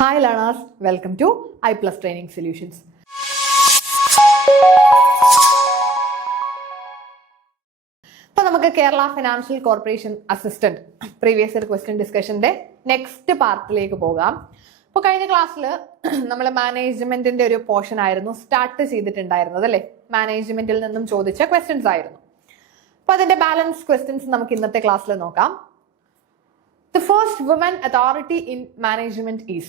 Hi learners, welcome to I Plus Training Solutions. ഇപ്പോൾ നമുക്ക് Kerala financial corporation assistant previous year question ഡിസ്കഷന്റെ next പാർട്ടിലേക്ക് പോകാം. അപ്പോൾ കഴിഞ്ഞ ക്ലാസ്സിൽ നമ്മൾ മാനേജ്മെന്റിന്റെ ഒരു പോർഷൻ ആയിരുന്നു സ്റ്റാർട്ട് ചെയ്തിട്ടുണ്ടായിരുന്നത് അല്ലേ? മാനേജ്മെന്റിൽ നിന്നും ചോദിച്ച ക്വസ്റ്റ്യൻസ് ആയിരുന്നു. അപ്പോൾ അതിന്റെ ബാലൻസ് ക്വസ്റ്റ്യൻസ് നമുക്ക് ഇന്നത്തെ ക്ലാസ്സിൽ നോക്കാം. The first woman authority in management is.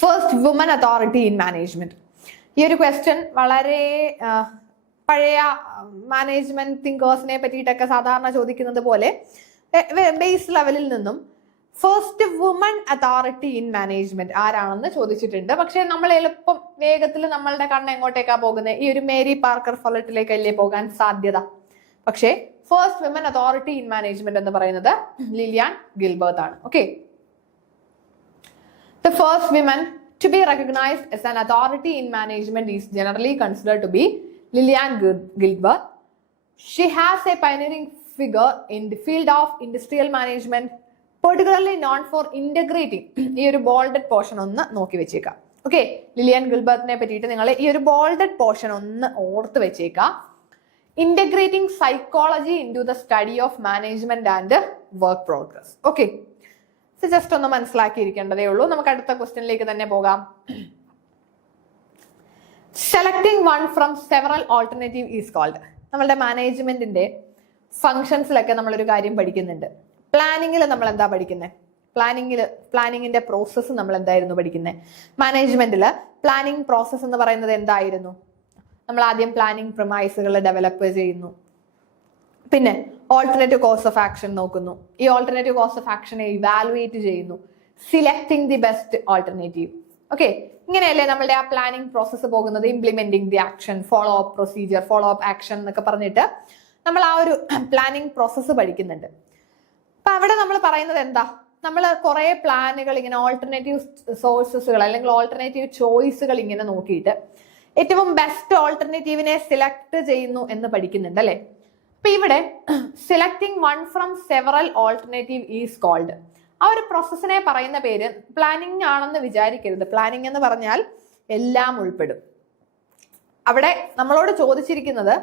First woman authority in management. ഈ ഒരു ക്വസ്റ്റ്യൻ വളരെ പഴയ മാനേജ്മെന്റ് തിങ്കേഴ്സിനെ പറ്റിയിട്ടൊക്കെ സാധാരണ ചോദിക്കുന്നത് പോലെ ബേസ് ലെവലിൽ നിന്നും first woman authority in management ആരാണെന്ന് ചോദിച്ചിട്ടുണ്ട്. പക്ഷെ നമ്മൾ എളുപ്പം വേഗത്തിൽ നമ്മളുടെ കണ്ണ് എങ്ങോട്ടേക്കാ പോകുന്നത്? ഈ ഒരു മേരി പാർക്കർ ഫൊലറ്റിലേക്കല്ലേ പോകാൻ സാധ്യത. പക്ഷേ first women authority in management എന്ന് പറയുന്നത് ലിലിയാൻ ഗിൽബർട്ട് ആണ്. Okay, the first woman to be recognized as an authority in management is generally considered to be Lillian Gilbert. She has a pioneering figure in the field of industrial management, particularly known for integrating. ഈ ഒരു ബോൾഡഡ് portion ഒന്ന് നോക്കി വെച്ചേക്കാം. Okay, Lilian ഗിൽബർട്ടിനെ പറ്റിയിട്ട് നിങ്ങൾ ഈ ഒരു ബോൾഡഡ് portion ഒന്ന് ഓർത്ത് വെച്ചേക്കാം. Integrating psychology into the study of management and work progress. Okay, so just ഒന്ന് മനസ്സിലാക്കിയിരിക്കേണ്ടതേ ഉള്ളൂ. നമുക്ക് അടുത്ത ക്വസ്റ്റ്യനിലേക്ക് തന്നെ പോകാം. Selecting one from several alternative is called. നമ്മളുടെ മാനേജ്മെന്റിന്റെ ഫങ്ഷൻസിലൊക്കെ നമ്മളൊരു കാര്യം പഠിക്കുന്നുണ്ട്. പ്ലാനിങ്ങിൽ നമ്മൾ എന്താ പഠിക്കുന്നത്? പ്ലാനിങ്ങിന്റെ പ്രോസസ്സ് നമ്മൾ എന്തായിരുന്നു പഠിക്കുന്നത്? മാനേജ്മെന്റിൽ പ്ലാനിങ് പ്രോസസ്സ് എന്ന് പറയുന്നത് എന്തായിരുന്നു? നമ്മൾ ആദ്യം പ്ലാനിങ് പ്രൊമൈസുകൾ ഡെവലപ്പ് ചെയ്യുന്നു, പിന്നെ ഓൾട്ടർനേറ്റീവ് കോഴ്സ് ഓഫ് ആക്ഷൻ നോക്കുന്നു, ഈ ഓൾട്ടർനേറ്റീവ് കോഴ്സ് ഓഫ് ആക്ഷനെ ഇവാലുവേറ്റ് ചെയ്യുന്നു, selecting the best alternative. Okay, ഇങ്ങനെയല്ലേ നമ്മളുടെ ആ പ്ലാനിങ് പ്രോസസ്സ് പോകുന്നത്? Implementing the action, follow up procedure, follow up action എന്നൊക്കെ പറഞ്ഞിട്ട് നമ്മൾ ആ ഒരു പ്ലാനിങ് പ്രോസസ്സ് പഠിക്കുന്നുണ്ട്. അപ്പൊ അവിടെ നമ്മൾ പറയുന്നത് എന്താ? നമ്മൾ കുറെ പ്ലാനുകൾ ഇങ്ങനെ ഓൾട്ടർനേറ്റീവ് സോഴ്സസുകൾ അല്ലെങ്കിൽ ഓൾട്ടർനേറ്റീവ് ചോയ്സുകൾ ഇങ്ങനെ നോക്കിയിട്ട് ഏറ്റവും ബെസ്റ്റ് ഓൾട്ടർനേറ്റീവിനെ സിലക്ട് ചെയ്യുന്നു എന്ന് പഠിക്കുന്നുണ്ട് അല്ലെ? അപ്പൊ ഇവിടെ selecting one from several alternative is called. ആ ഒരു പ്രോസസ്സിനെ പറയുന്ന പേര് പ്ലാനിങ് ആണെന്ന് വിചാരിക്കരുത്. പ്ലാനിങ് എന്ന് പറഞ്ഞാൽ എല്ലാം ഉൾപ്പെടും. അവിടെ നമ്മളോട് ചോദിച്ചിരിക്കുന്നത്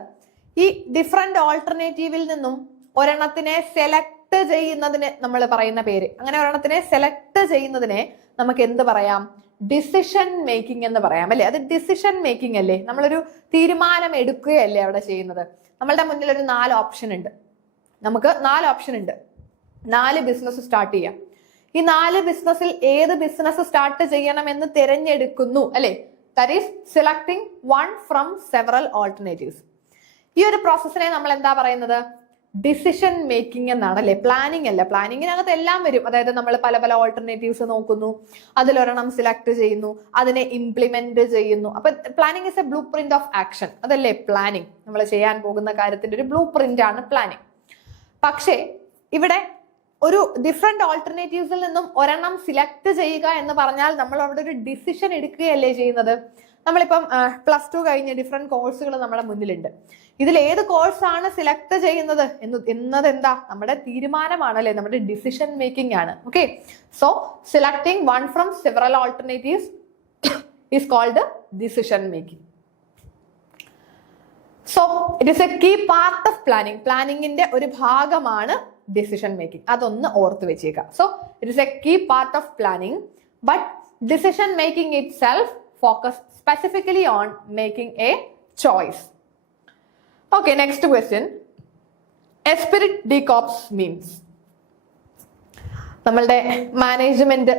ഈ ഡിഫറെന്റ് ഓൾട്ടർനേറ്റീവിൽ നിന്നും ഒരെണ്ണത്തിനെ സെലക്ട് ചെയ്യുന്നതിന് നമ്മൾ പറയുന്ന പേര്. അങ്ങനെ ഒരെണ്ണത്തിനെ സെലക്ട് ചെയ്യുന്നതിനെ നമുക്ക് എന്ത് പറയാം? ഡിസിഷൻ മേക്കിംഗ് എന്ന് പറയാം അല്ലെ? അത് ഡിസിഷൻ മേക്കിംഗ് അല്ലേ? നമ്മളൊരു തീരുമാനം എടുക്കുകയല്ലേ അവിടെ ചെയ്യുന്നത്. നമ്മളുടെ മുന്നിൽ ഒരു 4 ഓപ്ഷൻ ഉണ്ട്. നമുക്ക് 4 ഓപ്ഷൻ ഉണ്ട്. 4 ബിസിനസ് സ്റ്റാർട്ട് ചെയ്യാം. ഈ 4 ബിസിനസ്സിൽ ഏത് ബിസിനസ് സ്റ്റാർട്ട് ചെയ്യണമെന്ന് തിരഞ്ഞെടുക്കുന്നു അല്ലെ? That is selecting one from several alternatives. ഈ ഒരു പ്രോസസ്സിനെ നമ്മൾ എന്താ പറയുന്നത്? ഡിസിഷൻ മേക്കിംഗ് എന്നാണ് അല്ലെ? പ്ലാനിങ് അല്ല. പ്ലാനിങ്ങിനകത്ത് എല്ലാം വരും. അതായത് നമ്മൾ പല പല ഓൾട്ടർനേറ്റീവ്സ് നോക്കുന്നു, അതിലൊരെണ്ണം സിലക്ട് ചെയ്യുന്നു, അതിനെ ഇംപ്ലിമെന്റ് ചെയ്യുന്നു. അപ്പൊ planning is A blue print of action. അതല്ലേ പ്ലാനിങ്? നമ്മൾ ചെയ്യാൻ പോകുന്ന കാര്യത്തിന്റെ ഒരു ബ്ലൂ പ്രിന്റ് ആണ് പ്ലാനിങ്. പക്ഷേ ഇവിടെ ഒരു ഡിഫറെന്റ് ഓൾട്ടർനേറ്റീവ്സിൽ നിന്നും ഒരെണ്ണം സിലക്ട് ചെയ്യുക എന്ന് പറഞ്ഞാൽ നമ്മൾ അവിടെ ഒരു ഡിസിഷൻ എടുക്കുകയല്ലേ ചെയ്യുന്നത്. നമ്മളിപ്പം +2 കഴിഞ്ഞ് ഡിഫറെന്റ് കോഴ്സുകൾ നമ്മുടെ മുന്നിലുണ്ട്. ഇതിൽ ഏത് കോഴ്സാണ് സിലക്ട് ചെയ്യുന്നത് എന്നത് എന്താ? നമ്മുടെ തീരുമാനമാണ് അല്ലെ? നമ്മുടെ ഡിസിഷൻ മേക്കിംഗ് ആണ്. Okay, so selecting one from several alternatives is called decision making. So it is a key part of planning. പ്ലാനിങ്ങിന്റെ ഒരു ഭാഗമാണ് ഡിസിഷൻ മേക്കിംഗ്. അതൊന്ന് ഓർത്ത് വെച്ചേക്കാം. So it is a key part of planning, but decision making itself focus specifically on making a choice. Okay, next question. Esprit de corps means. നമ്മളുടെ management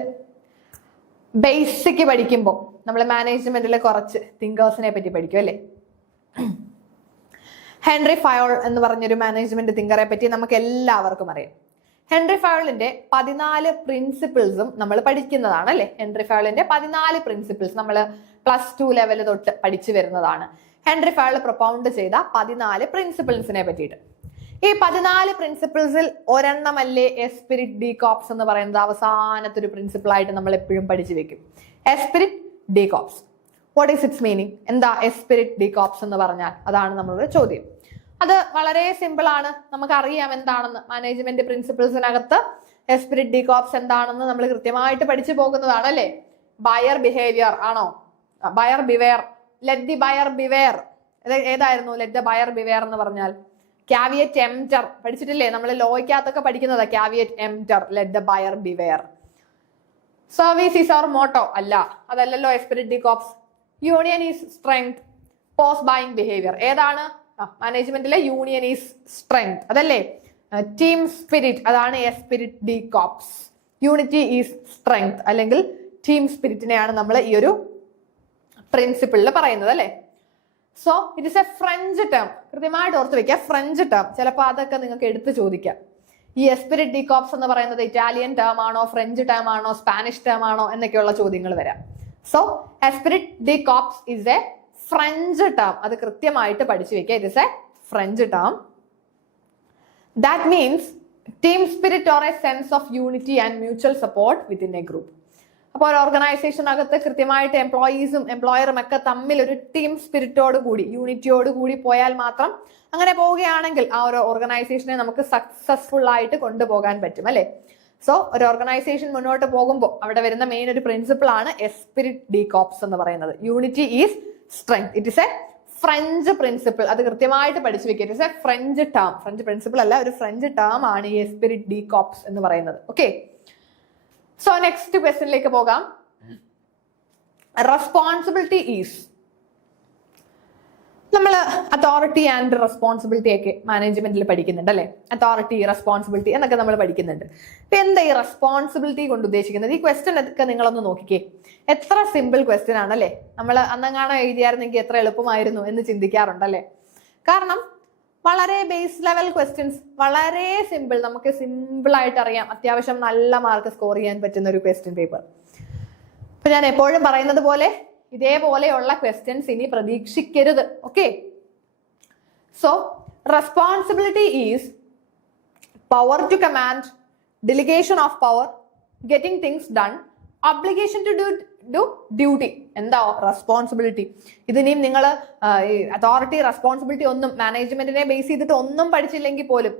basic പഠിക്കുമ്പോൾ നമ്മൾ മാനേജ്മെന്റിലെ കുറച്ച് തിങ്കേഴ്സിനെ പറ്റി പഠിക്കും അല്ലേ? ഹെൻറി ഫയോൾ എന്ന് പറഞ്ഞൊരു മാനേജ്മെന്റ് തിങ്കറെ പറ്റി നമുക്ക് എല്ലാവർക്കും അറിയാം. ഹെൻറി ഫയോളിന്റെ 14 പ്രിൻസിപ്പിൾസും നമ്മൾ പഠിക്കുന്നതാണ് അല്ലെ? ഹെൻറി ഫയോളിന്റെ 14 പ്രിൻസിപ്പിൾസ് നമ്മൾ +2 ലെവൽ തൊട്ട് പഠിച്ചു വരുന്നതാണ്. ഹെൻറി ഫയോൾ പ്രൊപ്പൗണ്ട് ചെയ്ത 14 പ്രിൻസിപ്പിൾസിനെ പറ്റിയിട്ട്. ഈ 14 പ്രിൻസിപ്പിൾസിൽ ഒരെണ്ണമല്ലേ എസ്പിരിറ്റ് ഡി കോപ്സ് എന്ന് പറയുന്നത്? അവസാനത്തെ ഒരു പ്രിൻസിപ്പിൾ ആയിട്ട് നമ്മൾ എപ്പോഴും പഠിച്ചു വെക്കും. Esprit D corps, what is it's meaning? എന്താ എസ്പിരിറ്റ് ഡി കോപ്സ് എന്ന് പറഞ്ഞാൽ? അതാണ് നമ്മളുടെ ചോദ്യം. അത് വളരെ സിമ്പിൾ ആണ്. നമുക്കറിയാം എന്താണെന്ന്. മാനേജ്മെന്റ് പ്രിൻസിപ്പിൾസിനകത്ത് എസ്പിരിറ്റ് ഡീകോപ്സ് എന്താണെന്ന് നമ്മൾ കൃത്യമായിട്ട് പഠിച്ചു പോകുന്നതാണ് അല്ലേ. ബയർ ബിഹേവിയർ ആണോ? Buyer beware, let the buyer beware. ഏതായിരുന്നു ലെറ്റ് ദ ബയർ ബിവെയർ എന്ന് പറഞ്ഞാൽ? ക്യാവിയറ്റ് എംപ്റ്റർ പഠിച്ചിട്ടില്ലേ? നമ്മൾ ലോയ്ക്കകത്തൊക്കെ പഠിക്കുന്നതാ caveat emptor, let the buyer beware. Service is our motto അല്ല, അതല്ലല്ലോ esprit de corps. Union is strength, post buying behaviour. ഏതാണ്? മാനേജ്മെന്റിലെ യൂണിയൻ ഈസ് സ്ട്രെങ്ത് അതല്ലേ. ടീം സ്പിരിറ്റ് അതാണ് esprit de corps. Unity is strength അല്ലെങ്കിൽ ടീം സ്പിരിറ്റിനെയാണ് നമ്മൾ ഈ ഒരു പ്രിൻസിപ്പിളിൽ പറയുന്നത് അല്ലേ. So it is a French term, കൃത്യമായിട്ട് ഓർത്ത് വെക്കുക. ഫ്രഞ്ച് ടേം, ചിലപ്പോൾ അതൊക്കെ നിങ്ങൾക്ക് എടുത്ത് ചോദിക്കാം. ഈ എസ്പിരിറ്റ് ഡീകോപ്സ് എന്ന് പറയുന്നത് ഇറ്റാലിയൻ ടേം ആണോ, ഫ്രഞ്ച് ടേം ആണോ, സ്പാനിഷ് ടേം ആണോ എന്നൊക്കെയുള്ള ചോദ്യങ്ങൾ വരാം. So esprit de corps is a French term, അത് കൃത്യമായിട്ട് പഠിച്ചു വെക്കുക. It is a French term. That means team spirit or a sense of unity and mutual support within a group. അപ്പോൾ ഒരു ഓർഗനൈസേഷനകത്ത് കൃത്യമായിട്ട് എംപ്ലോയീസും എംപ്ലോയറും ഒക്കെ തമ്മിൽ ഒരു ടീം സ്പിരിറ്റോട് കൂടി, യൂണിറ്റിയോട് കൂടി പോയാൽ മാത്രം, അങ്ങനെ പോവുകയാണെങ്കിൽ ആ ഒരു ഓർഗനൈസേഷനെ നമുക്ക് സക്സസ്ഫുൾ ആയിട്ട് കൊണ്ടുപോകാൻ പറ്റും അല്ലെ. സോ ഒരു ഓർഗനൈസേഷൻ മുന്നോട്ട് പോകുമ്പോൾ അവിടെ വരുന്ന മെയിൻ ഒരു പ്രിൻസിപ്പിൾ ആണ് എസ്പിരിറ്റ് ഡീകോപ്സ് എന്ന് പറയുന്നത്. Unity is strength. It is a French principle, അത് കൃത്യമായിട്ട് പഠിച്ചു വെക്കുക. It is a French term, French principle അല്ല, ഒരു ഫ്രഞ്ച് ടേം ആണ് ഈ എസ്പിരിറ്റ് ഡീകോപ്സ് എന്ന് പറയുന്നത്. ഓക്കെ, സോ നെക്സ്റ്റ് ക്വസ്റ്റ്യനിലേക്ക് പോകാം. റെസ്പോൺസിബിലിറ്റി ഈസ്, നമ്മൾ അതോറിറ്റി ആൻഡ് റെസ്പോൺസിബിലിറ്റി ഒക്കെ മാനേജ്മെന്റിൽ പഠിക്കുന്നുണ്ട് അല്ലെ. അതോറിറ്റി, റെസ്പോൺസിബിലിറ്റി എന്നൊക്കെ നമ്മൾ പഠിക്കുന്നുണ്ട്. ഇപ്പൊ എന്താ ഈ റെസ്പോൺസിബിലിറ്റി കൊണ്ട് ഉദ്ദേശിക്കുന്നത്? ഈ ക്വസ്റ്റ്യൻ ഒക്കെ നിങ്ങളൊന്ന് നോക്കിക്കേ, എത്ര സിമ്പിൾ ക്വസ്റ്റ്യൻ ആണല്ലേ. നമ്മൾ അന്നങ്ങാണോ എഴുതിയായിരുന്നെങ്കിൽ എത്ര എളുപ്പമായിരുന്നു എന്ന് ചിന്തിക്കാറുണ്ടല്ലേ. കാരണം വളരെ ബേസ് ലെവൽ ക്വസ്റ്റ്യൻസ്, വളരെ സിമ്പിൾ, നമുക്ക് സിമ്പിൾ ആയിട്ട് അറിയാം, അത്യാവശ്യം നല്ല മാർക്ക് സ്കോർ ചെയ്യാൻ പറ്റുന്ന ഒരു ക്വസ്റ്റ്യൻ പേപ്പർ. അപ്പൊ ഞാൻ എപ്പോഴും പറയുന്നത് പോലെ ഇതേപോലെയുള്ള ക്വസ്റ്റ്യൻസ് ഇനി പ്രതീക്ഷിക്കരുത്. Okay, so responsibility is power to command, delegation of power, getting things done, obligation to do duty. എന്താ റെസ്പോൺസിബിലിറ്റി? ഇതിനെയും നിങ്ങൾ അതോറിറ്റി, റെസ്പോൺസിബിലിറ്റി ഒന്നും മാനേജ്മെന്റിനെ ബേസ് ചെയ്തിട്ട് ഒന്നും പഠിച്ചില്ലെങ്കിൽ പോലും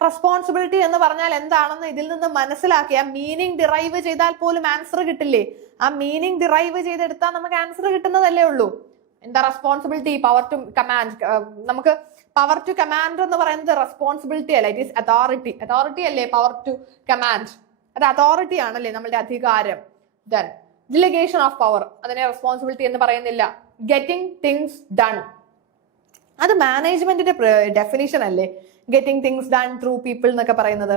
റെസ്പോൺസിബിലിറ്റി എന്ന് പറഞ്ഞാൽ എന്താണെന്ന് ഇതിൽ നിന്ന് മനസ്സിലാക്കി ആ മീനിങ് ഡിറൈവ് ചെയ്താൽ പോലും ആൻസർ കിട്ടില്ലേ. ആ മീനിങ് ഡിറൈവ് ചെയ്തെടുത്താൽ നമുക്ക് ആൻസർ കിട്ടുന്നതല്ലേ ഉള്ളൂ. എന്താ റെസ്പോൺസിബിലിറ്റി? Power to command. നമുക്ക് പവർ ടു കമാൻഡ് എന്ന് പറയുന്നത് റെസ്പോൺസിബിലിറ്റി അല്ല, ഇറ്റ് ഈസ് അതോറിറ്റി. അതോറിറ്റി അല്ലേ പവർ ടു കമാൻഡ്? അത് അതോറിറ്റി ആണല്ലേ, നമ്മളുടെ അധികാരം. ദെൻ ഡിലിഗേഷൻ ഓഫ് പവർ, അതിനെ റെസ്പോൺസിബിലിറ്റി എന്ന് പറയുന്നില്ല. ഗെറ്റിംഗ് തിങ്സ് ഡൺ, അത് മാനേജ്മെന്റിന്റെ ഡെഫിനിഷൻ അല്ലേ, getting things done through people എന്നൊക്കെ പറയുന്നത്.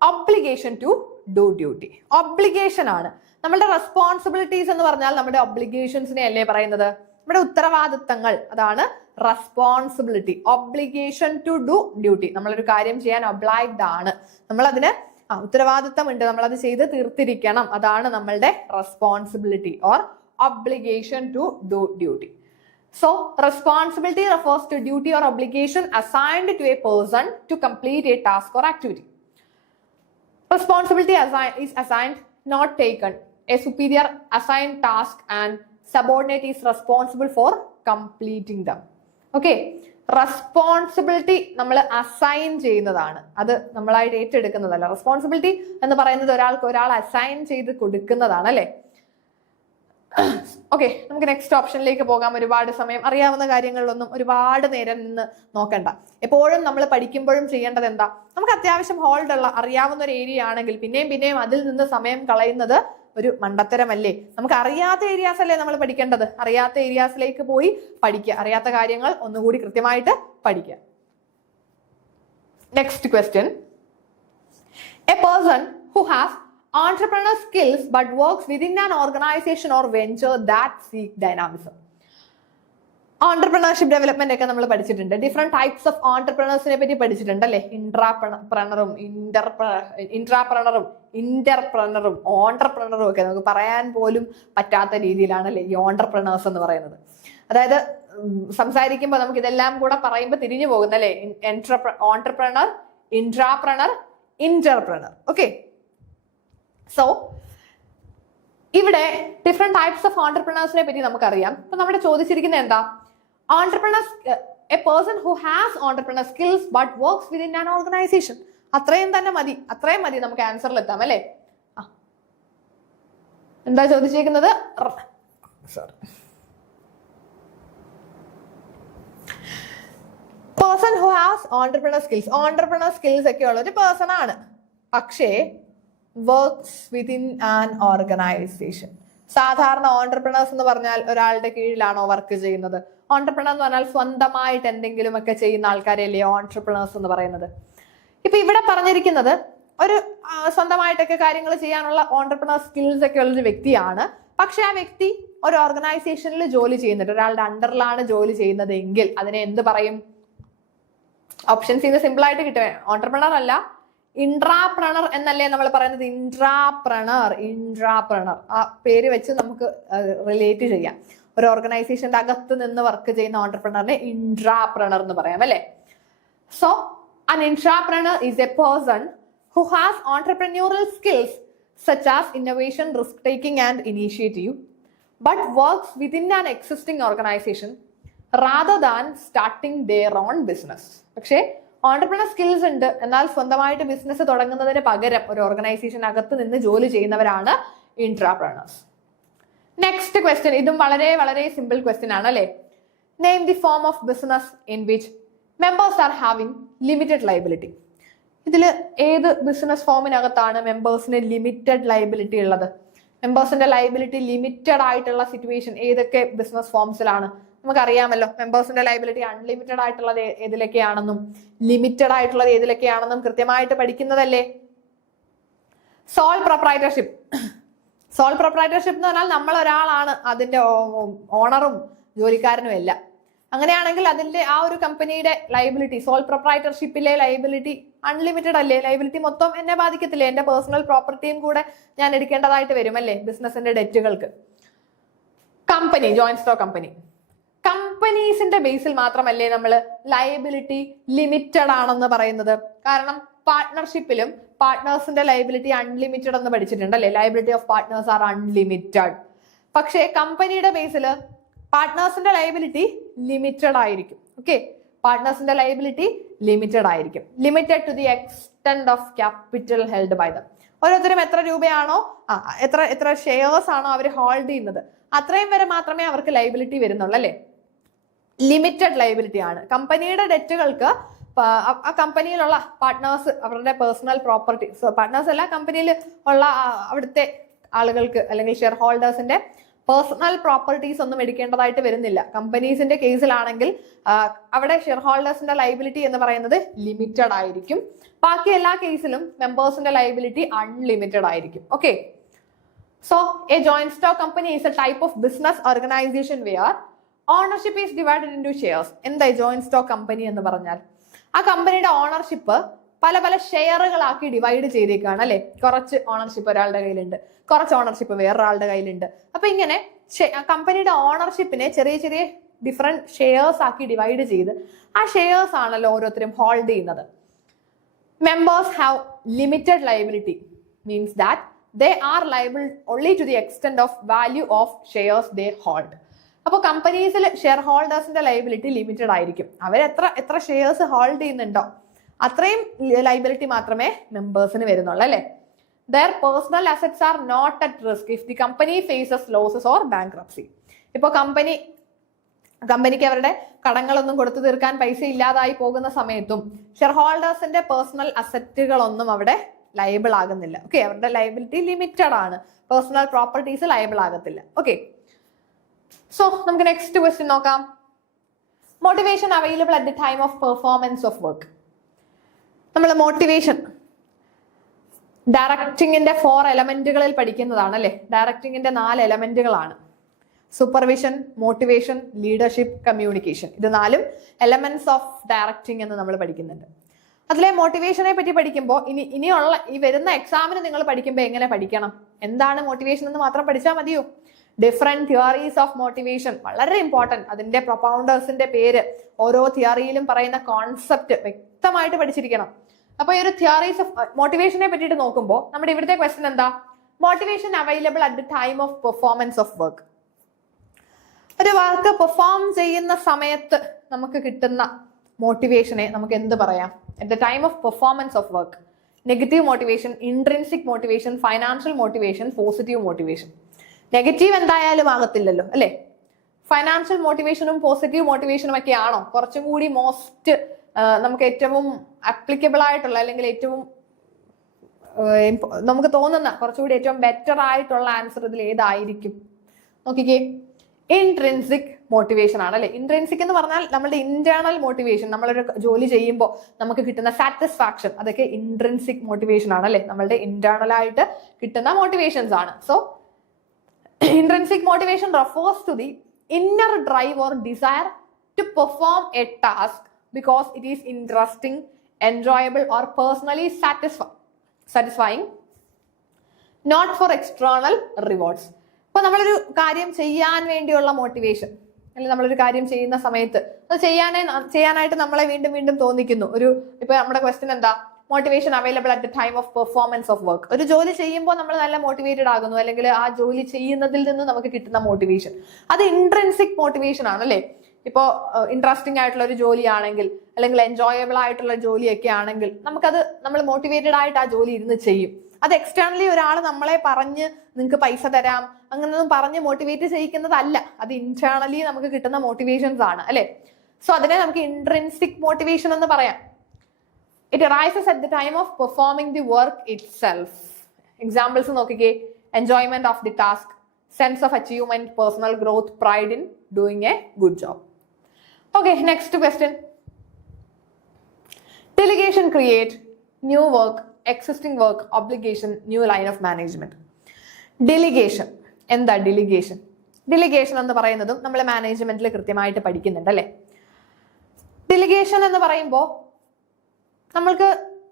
Obligation to do duty, obligation ആണ്. നമ്മുടെ റെസ്പോൺസിബിലിറ്റീസ് എന്ന് പറഞ്ഞാൽ നമ്മുടെ ഒബ്ലിഗേഷൻസിനെ അല്ലേ പറയുന്നത്, നമ്മുടെ ഉത്തരവാദിത്തങ്ങൾ, അതാണ് responsibility. Obligation to do duty, നമ്മളൊരു കാര്യം ചെയ്യാൻ ഒബ്ലൈഗ്ഡ് ആണ്, നമ്മളതിന് ഉത്തരവാദിത്തം ഉണ്ട്, നമ്മളത് ചെയ്ത് തീർത്തിരിക്കണം, അതാണ് നമ്മളുടെ responsibility or obligation to do duty. So, responsibility refers to duty or obligation assigned to a person to complete a task or activity. Responsibility is assigned, not taken. A superior assigned task and subordinate is responsible for completing them. Okay, responsibility നമ്മൾ assign ചെയ്യുന്നതാണ്, അത് നമ്മളായിട്ട് ഏറ്റെടുക്കുന്നതല്ല. Responsibility എന്ന് പറയുന്നത് ഒരാൾ assign ചെയ്ത് കൊടുക്കുന്നതാണ് അല്ലെ. ഓക്കെ, നമുക്ക് നെക്സ്റ്റ് ഓപ്ഷനിലേക്ക് പോകാം. ഒരുപാട് സമയം അറിയാവുന്ന കാര്യങ്ങളിലൊന്നും ഒരുപാട് നേരം നിന്ന് നോക്കണ്ട. എപ്പോഴും നമ്മൾ പഠിക്കുമ്പോഴും ചെയ്യേണ്ടത് എന്താ, നമുക്ക് അത്യാവശ്യം ഹോൾഡ് ഉള്ള അറിയാവുന്ന ഒരു ഏരിയ ആണെങ്കിൽ പിന്നെയും അതിൽ നിന്ന് സമയം കളയുന്നത് ഒരു മണ്ടത്തരമല്ലേ. നമുക്ക് അറിയാത്ത ഏരിയാസ് അല്ലേ നമ്മൾ പഠിക്കേണ്ടത്. അറിയാത്ത ഏരിയാസിലേക്ക് പോയി പഠിക്കുക, അറിയാത്ത കാര്യങ്ങൾ ഒന്നുകൂടി കൃത്യമായിട്ട് പഠിക്കുക. Next question. A person who has entrepreneur skills but works within an organization or venture that seek dynamism. Entrepreneurship development ഒക്കെ നമ്മൾ പഠിച്ചിട്ടുണ്ട്. ഡിഫറെന്റ് ടൈപ്സ് ഓഫ് ഓൺടർപ്രണേഴ്സിനെ പറ്റി പഠിച്ചിട്ടുണ്ട് അല്ലെ. ഇൻട്രാപ്രണറും ഇന്റർപ്രണറും ഓൺടർപ്രണറും ഒക്കെ നമുക്ക് പറയാൻ പോലും പറ്റാത്ത രീതിയിലാണല്ലേ ഈ ഓൺടർപ്രണേഴ്സ് എന്ന് പറയുന്നത്. അതായത് സംസാരിക്കുമ്പോൾ നമുക്ക് ഇതെല്ലാം കൂടെ പറയുമ്പോൾ തിരിഞ്ഞു പോകുന്നല്ലേ. Entrepreneur, intrapreneur, entrepreneur. Okay, so ഇവിടെ ഡിഫറെന്റ് ടൈപ്സ് ഓഫ് ഓൺടർപ്രണേഴ്സിനെ പറ്റി നമുക്കറിയാം. അപ്പൊ നമ്മുടെ ചോദിച്ചിരിക്കുന്നത് എന്താ, entrepreneurs, a person who has entrepreneur skills but works within an organisation. അത്രയും മതി നമുക്ക് ആൻസറിൽ എത്താം അല്ലേ. എന്താ ചോദിച്ചേക്കുന്നത്? Person who has entrepreneur skills ഒക്കെ ഉള്ള ഒരു പേഴ്സൺ ആണ്, പക്ഷേ വർക്ക്സ് വിത്തിൻ ആൻ ഓർഗനൈസേഷൻ. സാധാരണ ഓൺടർപ്രണേഴ്സ് എന്ന് പറഞ്ഞാൽ ഒരാളുടെ കീഴിലാണോ വർക്ക് ചെയ്യുന്നത്? ഓൺടർപ്രണർ എന്ന് പറഞ്ഞാൽ സ്വന്തമായിട്ട് എന്തെങ്കിലും ഒക്കെ ചെയ്യുന്ന ആൾക്കാരെയല്ലേ ഓൺടർപ്രണേഴ്സ് എന്ന് പറയുന്നത്. ഇപ്പൊ ഇവിടെ പറഞ്ഞിരിക്കുന്നത് ഒരു സ്വന്തമായിട്ടൊക്കെ കാര്യങ്ങൾ ചെയ്യാനുള്ള ഓൺടർപ്രണർ സ്കിൽസ് ഒക്കെ ഉള്ളൊരു വ്യക്തിയാണ്, പക്ഷെ ആ വ്യക്തി ഒരു ഓർഗനൈസേഷനിൽ ജോലി ചെയ്യുന്നുണ്ട്, ഒരാളുടെ അണ്ടറിലാണ് ജോലി ചെയ്യുന്നത് എങ്കിൽ അതിനെ എന്ത് പറയും? ഓപ്ഷൻസ് ഇത് സിമ്പിൾ ആയിട്ട് കിട്ടുക. ഓൺടർപ്രണർ അല്ല, ഇൻട്രാപ്രണർ എന്നല്ലേ നമ്മൾ പറയുന്നത്. ഇൻട്രാപ്രണർ ആ പേര് വെച്ച് നമുക്ക് റിലേറ്റ് ചെയ്യാം. ഒരു ഓർഗനൈസേഷന്റെ അകത്ത് നിന്ന് വർക്ക് ചെയ്യുന്ന ഓൺടർപ്രണറിനെ ഇൻട്രാപ്രണർ എന്ന് പറയാം അല്ലെ. So an intrapreneur is a person who has entrepreneurial skills such as innovation, risk taking and initiative, but works within an existing organization rather than starting their own business. പക്ഷേ ഓൺടർപ്രണർ സ്കിൽസ് ഉണ്ട്, എന്നാൽ സ്വന്തമായിട്ട് business തുടങ്ങുന്നതിന് പകരം ഒരു organisation അകത്ത് നിന്ന് ജോലി ചെയ്യുന്നവരാണ് ഇൻട്രാപ്രണേഴ്സ്. നെക്സ്റ്റ് ക്വസ്റ്റ്യൻ, ഇതും വളരെ വളരെ സിമ്പിൾ ക്വസ്റ്റ്യൻ ആണ് അല്ലെ. Name the form of business in which members are having limited liability. ഇതിൽ ഏത് ബിസിനസ് ഫോമിനകത്താണ് മെമ്പേഴ്സിന് ലിമിറ്റഡ് ലയബിലിറ്റി ഉള്ളത്? മെമ്പേഴ്സിന്റെ ലയബിലിറ്റി ലിമിറ്റഡ് ആയിട്ടുള്ള സിറ്റുവേഷൻ ഏതൊക്കെ ബിസിനസ് ഫോംസിലാണ്? നമുക്കറിയാമല്ലോ, മെമ്പേഴ്സിന്റെ ലയബിലിറ്റി അൺലിമിറ്റഡ് ആയിട്ടുള്ളത് ഏതിലൊക്കെയാണെന്നും ലിമിറ്റഡ് ആയിട്ടുള്ളത് ഏതിലൊക്കെയാണെന്നും കൃത്യമായിട്ട് പഠിക്കുന്നതല്ലേ. സോൾ പ്രൊപ്രൈറ്റർഷിപ്പ് എന്ന് പറഞ്ഞാൽ നമ്മൾ ഒരാളാണ് അതിന്റെ ഓണറും ജോലിക്കാരനും എല്ലാം. അങ്ങനെയാണെങ്കിൽ അതിന്റെ ആ ഒരു കമ്പനിയുടെ ലയബിലിറ്റി, സോൾ പ്രൊപ്രൈറ്റർഷിപ്പിലെ ലയബിലിറ്റി അൺലിമിറ്റഡ് അല്ലേ? ലയബിലിറ്റി മൊത്തം എന്നെ ബാധിക്കത്തില്ലേ? എന്റെ പേഴ്സണൽ പ്രോപ്പർട്ടിയും കൂടെ ഞാൻ എടുക്കേണ്ടതായിട്ട് വരും അല്ലേ ബിസിനസിന്റെ ഡെറ്റുകൾക്ക്. കമ്പനി, ജോയിന്റ് സ്റ്റോക്ക് കമ്പനീസിന്റെ ബേസിൽ മാത്രമല്ലേ നമ്മൾ ലയബിലിറ്റി ലിമിറ്റഡ് ആണെന്ന് പറയുന്നത്. കാരണം പാർട്ട്ണർഷിപ്പിലും പാർട്ട്നേഴ്സിന്റെ ലയബിലിറ്റി അൺലിമിറ്റഡ് എന്ന് പഠിച്ചിട്ടുണ്ട് അല്ലെ. Liability of partners are unlimited. പക്ഷേ കമ്പനിയുടെ ബേസിൽ പാർട്ട്നേഴ്സിന്റെ ലയബിലിറ്റി ലിമിറ്റഡ് ആയിരിക്കും. ഓക്കെ, പാർട്ട്നേഴ്സിന്റെ ലയബിലിറ്റി ലിമിറ്റഡ് ആയിരിക്കും. Limited to the extend of capital held by them. ഓരോരുത്തരും എത്ര രൂപയാണോ എത്ര ഷെയർസ് ആണോ അവർ ഹോൾഡ് ചെയ്യുന്നത് അത്രയും വരെ മാത്രമേ അവർക്ക് ലയബിലിറ്റി വരുന്നുള്ളൂ അല്ലെ. ലിമിറ്റഡ് ലയബിലിറ്റി ആണ്. കമ്പനിയുടെ ഡെറ്റുകൾക്ക് ആ കമ്പനിയിലുള്ള പാർട്ട്നേഴ്സ് അവരുടെ പേഴ്സണൽ പ്രോപ്പർട്ടി, പാർട്ട്നേഴ്സ് അല്ല കമ്പനിയിൽ ഉള്ള അവിടുത്തെ ആളുകൾക്ക് അല്ലെങ്കിൽ ഷെയർ ഹോൾഡേഴ്സിന്റെ പേഴ്സണൽ പ്രോപ്പർട്ടീസ് ഒന്നും എടുക്കേണ്ടതായിട്ട് വരുന്നില്ല. കമ്പനീസിന്റെ കേസിലാണെങ്കിൽ അവിടെ ഷെയർ ഹോൾഡേഴ്സിന്റെ ലയബിലിറ്റി എന്ന് പറയുന്നത് ലിമിറ്റഡ് ആയിരിക്കും. ബാക്കി എല്ലാ കേസിലും മെമ്പേഴ്സിന്റെ ലയബിലിറ്റി അൺലിമിറ്റഡ് ആയിരിക്കും. Okay, so a joint stock company is a type of business organisation where ownership is divided into shares. എന്തായി ജോയിന്റ് സ്റ്റോക്ക് കമ്പനി എന്ന് പറഞ്ഞാൽ? ആ കമ്പനിയുടെ ഓണർഷിപ്പ് പല പല ഷെയറുകളാക്കി ഡിവൈഡ് ചെയ്തേക്കാണ് അല്ലെ. കുറച്ച് ഓണർഷിപ്പ് ഒരാളുടെ കയ്യിലുണ്ട്, കുറച്ച് ഓണർഷിപ്പ് വേറൊരാളുടെ കയ്യിലുണ്ട്. അപ്പൊ ഇങ്ങനെ കമ്പനിയുടെ ഓണർഷിപ്പിനെ ചെറിയ ചെറിയ ഡിഫറെന്റ് ഷെയർസ് ആക്കി ഡിവൈഡ് ചെയ്ത് ആ ഷെയർസ് ആണല്ലോ ഓരോരുത്തരും ഹോൾഡ് ചെയ്യുന്നത്. Members have limited liability means that they are liable only to the extend of value of shares they hold. അപ്പോൾ കമ്പനീസിൽ ഷെയർ ഹോൾഡേഴ്സിന്റെ ലയബിലിറ്റി ലിമിറ്റഡ് ആയിരിക്കും. അവർ എത്ര ഷെയർസ് ഹോൾഡ് ചെയ്യുന്നുണ്ടോ അത്രയും ലയബിലിറ്റി മാത്രമേ മെമ്പേഴ്സിന് വരുന്നുള്ളൂ അല്ലെ. Their personal assets are not at risk if the company faces losses or bankruptcy. ഇപ്പോൾ കമ്പനിക്ക് അവരുടെ കടങ്ങളൊന്നും കൊടുത്തു തീർക്കാൻ പൈസ ഇല്ലാതായി പോകുന്ന സമയത്തും ഷെയർ ഹോൾഡേഴ്സിന്റെ പേഴ്സണൽ അസറ്റുകളൊന്നും അവിടെ ലയബിൾ ആകുന്നില്ല. ഓക്കെ, അവരുടെ ലയബിലിറ്റി ലിമിറ്റഡ് ആണ്. പേഴ്സണൽ പ്രോപ്പർട്ടീസ് ലയബിൾ ആകത്തില്ല. ഓക്കെ, സോ നമുക്ക് നെക്സ്റ്റ് ക്വസ്റ്റ്യൻ നോക്കാം. Motivation available at the time of performance of work. നമ്മൾ മോട്ടിവേഷൻ ഡയറക്റ്റിംഗിന്റെ 4 എലമെന്റുകളിൽ പഠിക്കുന്നതാണ് അല്ലെ. ഡയറക്റ്റിംഗിന്റെ 4 എലമെന്റുകളാണ്: സൂപ്പർവിഷൻ, മോട്ടിവേഷൻ, ലീഡർഷിപ്പ്, കമ്മ്യൂണിക്കേഷൻ. ഇത് 4 എലമെന്റ്സ് ഓഫ് ഡയറക്റ്റിംഗ് എന്ന് നമ്മൾ പഠിക്കുന്നുണ്ട്. അതിലെ മോട്ടിവേഷനെ പറ്റി പഠിക്കുമ്പോൾ ഇനിയുള്ള ഈ വരുന്ന എക്സാമിന് നിങ്ങൾ പഠിക്കുമ്പോൾ എങ്ങനെ പഠിക്കണം, എന്താണ് മോട്ടിവേഷൻ എന്ന് മാത്രം പഠിച്ചാൽ മതിയോ? ഡിഫറെന്റ് തിയറീസ് ഓഫ് മോട്ടിവേഷൻ വളരെ ഇമ്പോർട്ടന്റ്. അതിന്റെ പ്രൊപ്പൗണ്ടേഴ്സിന്റെ പേര്, ഓരോ തിയറിയിലും പറയുന്ന കോൺസെപ്റ്റ് വ്യക്തമായിട്ട് പഠിച്ചിരിക്കണം. അപ്പൊ ഈ ഒരു തിയറീസ് ഓഫ് മോട്ടിവേഷനെ പറ്റിയിട്ട് നോക്കുമ്പോൾ നമ്മുടെ ഇവിടുത്തെ ക്വസ്റ്റ്യൻ എന്താ? Motivation available at the time of performance of work. ഒരു വർക്ക് പെർഫോം ചെയ്യുന്ന സമയത്ത് നമുക്ക് കിട്ടുന്ന മോട്ടിവേഷനെ നമുക്ക് എന്ത് പറയാം? at the time of performance of work. Negative motivation, intrinsic motivation, financial motivation, positive motivation. Negative എന്തായാലും ആകത്തില്ലല്ലോ അല്ലെ? ഫൈനാൻഷ്യൽ മോട്ടിവേഷനും പോസിറ്റീവ് മോട്ടിവേഷനും ഒക്കെ ആണോ കുറച്ചും കൂടി മോസ്റ്റ് നമുക്ക് ഏറ്റവും അപ്ലിക്കബിൾ ആയിട്ടുള്ള അല്ലെങ്കിൽ ഏറ്റവും നമുക്ക് തോന്നുന്ന കുറച്ചുകൂടി ഏറ്റവും ബെറ്റർ ആയിട്ടുള്ള ആൻസർ ഇതിൽ ഏതായിരിക്കും? നോക്കിക്കേ, ഇൻട്രിൻസിക് മോട്ടിവേഷൻ ആണ് അല്ലെ. ഇൻട്രിൻസിക് എന്ന് പറഞ്ഞാൽ നമ്മുടെ ഇന്റേണൽ മോട്ടിവേഷൻ, നമ്മളൊരു ജോലി ചെയ്യുമ്പോൾ നമുക്ക് കിട്ടുന്ന സാറ്റിസ്ഫാക്ഷൻ, അതൊക്കെ ഇൻട്രിൻസിക് മോട്ടിവേഷൻ ആണ് അല്ലെ. നമ്മളുടെ ഇന്റേണൽ ആയിട്ട് കിട്ടുന്ന മോട്ടിവേഷൻസ് ആണ്. So intrinsic motivation refers to the inner drive or desire to perform a task because it is interesting, enjoyable or personally satisfying, not for external rewards. ഇപ്പൊ നമ്മളൊരു കാര്യം ചെയ്യാൻ വേണ്ടിയുള്ള മോട്ടിവേഷൻ, അല്ലെങ്കിൽ നമ്മളൊരു കാര്യം ചെയ്യുന്ന സമയത്ത് അത് ചെയ്യാനായിട്ട് നമ്മളെ വീണ്ടും വീണ്ടും തോന്നിക്കുന്നു. ഇപ്പൊ നമ്മുടെ ക്വസ്റ്റ്യൻ എന്താ? Motivation available at the time of performance of work. ഒരു ജോലി ചെയ്യുമ്പോൾ നമ്മൾ നല്ല മോട്ടിവേറ്റഡ് ആകുന്നു, അല്ലെങ്കിൽ ആ ജോലി ചെയ്യുന്നതിൽ നിന്ന് നമുക്ക് കിട്ടുന്ന മോട്ടിവേഷൻ, അത് ഇൻട്രിൻസിക് മോട്ടിവേഷൻ ആണ് അല്ലെ. ഇപ്പോ ഇൻട്രസ്റ്റിംഗ് ആയിട്ടുള്ള ഒരു ജോലിയാണെങ്കിൽ, അല്ലെങ്കിൽ എൻജോയബിൾ ആയിട്ടുള്ള ജോലിയൊക്കെ ആണെങ്കിൽ നമ്മൾ മോട്ടിവേറ്റഡ് ആയിട്ട് ആ ജോലി ഇരുന്ന് ചെയ്യും. അത് എക്സ്റ്റേണലി ഒരാൾ നമ്മളെ പറഞ്ഞ് നിങ്ങൾക്ക് പൈസ തരാം അങ്ങനൊന്നും പറഞ്ഞ് മോട്ടിവേറ്റ് ചെയ്യിക്കുന്നതല്ല, അത് ഇന്റേണലി നമുക്ക് കിട്ടുന്ന മോട്ടിവേഷൻസ് ആണ് അല്ലെ. സോ അതിനെ നമുക്ക് ഇൻട്രിൻസിക് മോട്ടിവേഷൻ എന്ന് പറയാം. It arises at the time of performing the work itself. Examples നോക്കിക്കേ: enjoyment of the task, sense of achievement, personal growth, pride in doing a good job. Okay, next question. Delegation create new work, existing work, obligation, new line of management. Delegation എന്താ? ഡിലിഗേഷൻ എന്ന് പറയുന്നതും നമ്മൾ മാനേജ്മെന്റിൽ കൃത്യമായിട്ട് പഠിക്കുന്നുണ്ട് അല്ലെ. ഡിലിഗേഷൻ എന്ന് പറയുമ്പോൾ